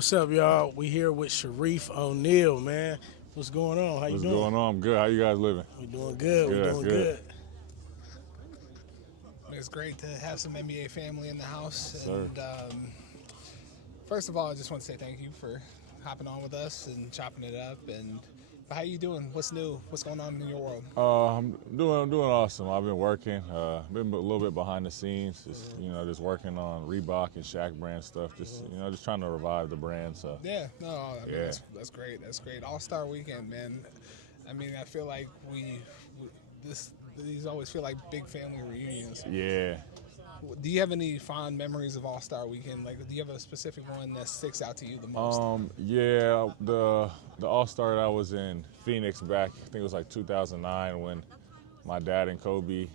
What's up, y'all? We here with Shareef O'Neal, man. What's going on? How you doing? What's going on? I'm good. How you guys living? We doing good. We doing good. It's great to have some NBA family in the house. Yes, sir. And first of all, I just want to say thank you for hopping on with us and chopping it up. And how you doing? What's new? What's going on in your world? I'm doing awesome. I've been working. Been a little bit behind the scenes. Just working on Reebok and Shaq brand stuff. Just trying to revive the brand. So Yeah, no, I mean, that's great. That's great. All-Star Weekend, man. I mean, I feel like these always feel like big family reunions. Yeah. Do you have any fond memories of All-Star Weekend? Like, do you have a specific one that sticks out to you the most? Yeah, the All-Star that I was in Phoenix back, I think it was like 2009 when my dad and Kobe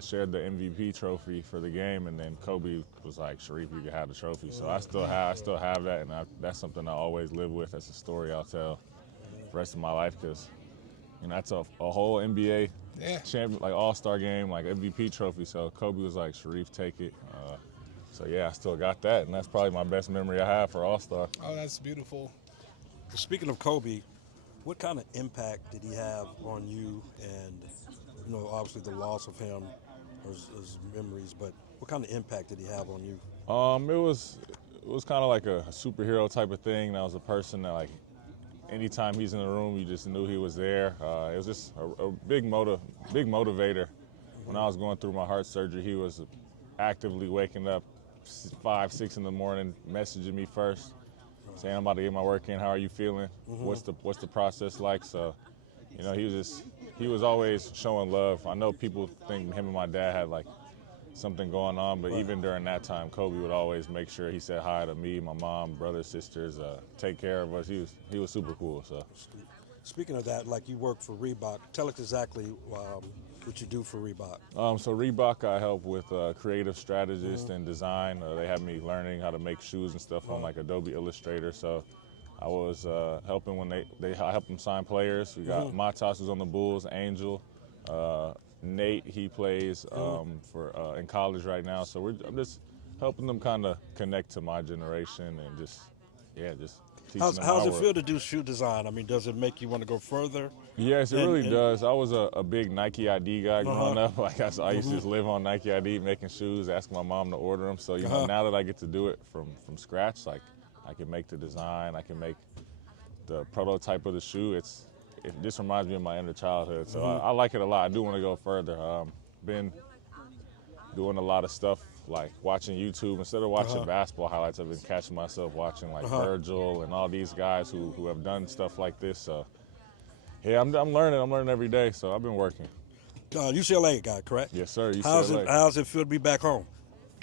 shared the MVP trophy for the game, and then Kobe was like, "Shareef, you can have the trophy." So I still have that, and that's something I always live with. That's a story I'll tell the rest of my life because that's a whole NBA champion, like All-Star game, like MVP trophy. So Kobe was like, "Shareef, take it." So yeah, I still got that, and that's probably my best memory I have for All-Star. Oh, that's beautiful. Speaking of Kobe, what kind of impact did he have on you? And obviously the loss of him, or his memories, but what kind of impact did he have on you? It was kind of like a superhero type of thing. That was a person that, like, anytime he's in the room, you just knew he was there. It was just a big motivator. When I was going through my heart surgery, he was actively waking up 5, 6 in the morning, messaging me first, saying, "I'm about to get my work in. How are you feeling? What's the process like?" So, he was always showing love. I know people think him and my dad had like something going on, but even during that time, Kobe would always make sure he said hi to me, my mom, brothers, sisters, take care of us. He was super cool. So, Speaking of that, like you work for Reebok, tell us exactly what you do for Reebok. So Reebok, I help with creative strategist and design. They have me learning how to make shoes and stuff on like Adobe Illustrator. So I was helping when I helped them sign players. We got Matas, who's on the Bulls, Angel. Nate, he plays for in college right now. So I'm just helping them kind of connect to my generation and just teaching them How's my it work. feel to do shoe design? I mean, does it make you want to go further? Yes, it really does. I was a big Nike ID guy growing up. Like I used to just live on Nike ID, making shoes, ask my mom to order them. So now that I get to do it from scratch, like I can make the design, I can make the prototype of the shoe. It just reminds me of my inner childhood. So I like it a lot. I do want to go further. Been doing a lot of stuff like watching YouTube. Instead of watching basketball highlights, I've been catching myself watching like Virgil and all these guys who have done stuff like this. So yeah, I'm learning. I'm learning every day. So I've been working. UCLA guy, correct? Yes, sir. UCLA. How's it feel to be back home?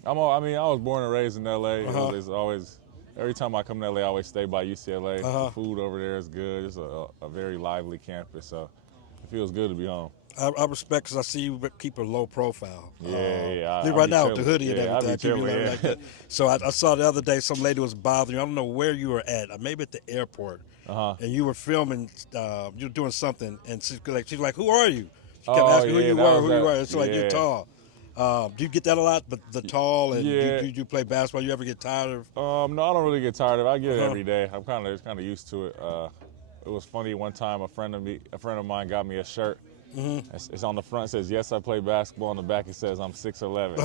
I was born and raised in LA. It's always, every time I come to LA, I always stay by UCLA. The food over there is good. It's a very lively campus. So it feels good to be home. I respect because I see you keep a low profile. Yeah. Right now with the hoodie and I be everything. chilling, Like that. So I saw the other day some lady was bothering you. I don't know where you were at. Maybe at the airport. And you were filming. You were doing something, and she's like, "Who are you?" She kept asking who you were. It's like you're tall. Do you get that a lot? But the tall and do you play basketball? You ever get tired of? No, I don't really get tired of it. I get it every day. I'm kind of used to it. It was funny one time. A friend of mine got me a shirt. It's on the front. It says, "Yes, I play basketball." On the back, it says, "I'm 6'11".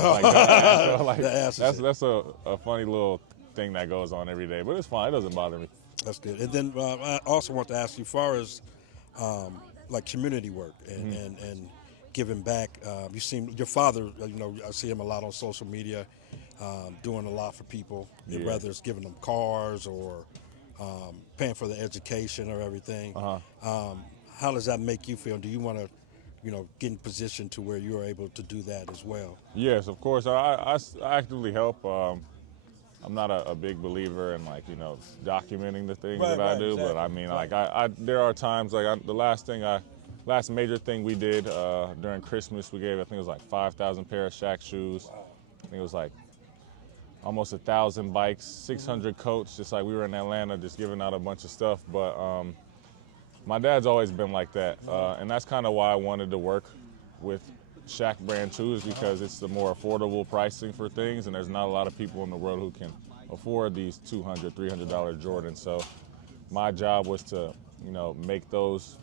That's a funny little thing that goes on every day. But it's fine. It doesn't bother me. That's good. And then I also want to ask you, as far as like community work and giving back. You seem your father. I see him a lot on social media, doing a lot for people. Whether it's giving them cars or paying for their education or everything. How does that make you feel? Do you want to, get in position to where you are able to do that as well? Yes, of course. I actively help. I'm not a big believer in documenting the things that I do, exactly. but I mean, there are times the last major thing we did during Christmas, we gave, I think it was like 5,000 pair of Shaq shoes. I think it was like almost 1,000 bikes, 600 coats. Just like we were in Atlanta, just giving out a bunch of stuff. But my dad's always been like that, and that's kind of why I wanted to work with Shaq brand too, is because it's the more affordable pricing for things, and there's not a lot of people in the world who can afford these $200, $300 Jordans. So my job was to, make those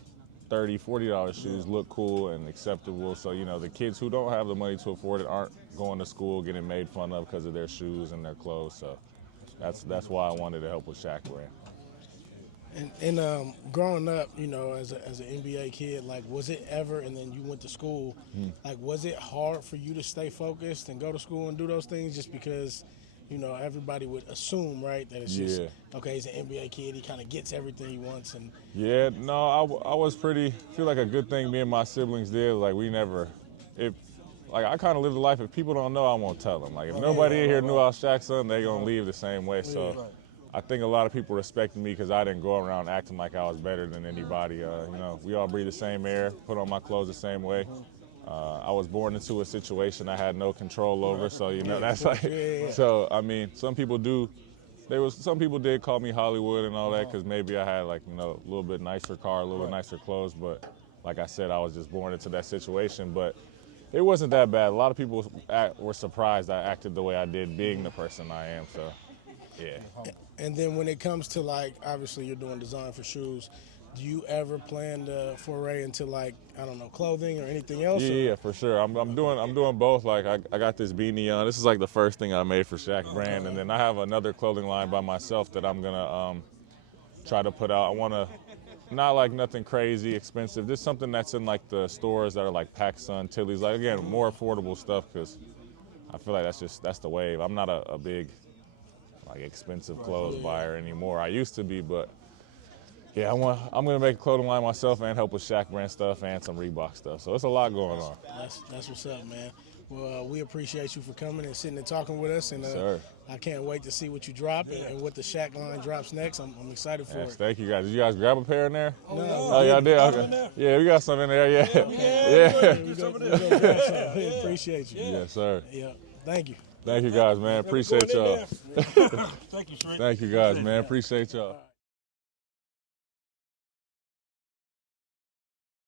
$30, $40 shoes look cool and acceptable. So, the kids who don't have the money to afford it aren't going to school getting made fun of because of their shoes and their clothes. So that's why I wanted to help with Shaq brand. And growing up, as an NBA kid, like, was it ever, and then you went to school, like, was it hard for you to stay focused and go to school and do those things just because, everybody would assume, right, that it's just, okay, he's an NBA kid, he kind of gets everything he wants. And Yeah, no, I was feel like a good thing me and my siblings did, like, I kind of live the life, if people don't know, I won't tell them. Like, if nobody in here knew I was Shaq's son, they going to leave the same way. So I think a lot of people respected me because I didn't go around acting like I was better than anybody. We all breathe the same air, put on my clothes the same way. I was born into a situation I had no control over, so that's like. So I mean, some people did call me Hollywood and all that because maybe I had like a little bit nicer car, a little bit nicer clothes, but like I said, I was just born into that situation. But it wasn't that bad. A lot of people were surprised I acted the way I did, being the person I am. So. Yeah. And then when it comes to, like, obviously you're doing design for shoes, do you ever plan to foray into, like, I don't know, clothing or anything else? Yeah, for sure. I'm doing both. Like, I got this beanie on. This is like the first thing I made for Shaq brand, and then I have another clothing line by myself that I'm gonna try to put out. I want to not like nothing crazy expensive. Just something that's in like the stores that are like PacSun, Tilly's. Like, again, more affordable stuff because I feel like that's the wave. I'm not a big like expensive clothes buyer anymore. I used to be, but yeah, I'm gonna make a clothing line myself and help with Shaq brand stuff and some Reebok stuff. So it's a lot going on. That's what's up, man. Well, we appreciate you for coming and sitting and talking with us, and I can't wait to see what you drop and what the Shaq line drops next. I'm excited for it. Thank you guys. Did you guys grab a pair in there? No, y'all did. Okay. Yeah, we got some in there. Yeah. We appreciate you. Yes, sir. Yeah. Thank you. Thank you guys, man. Appreciate y'all. Thank you, Shareef. Thank you guys, man. Appreciate y'all.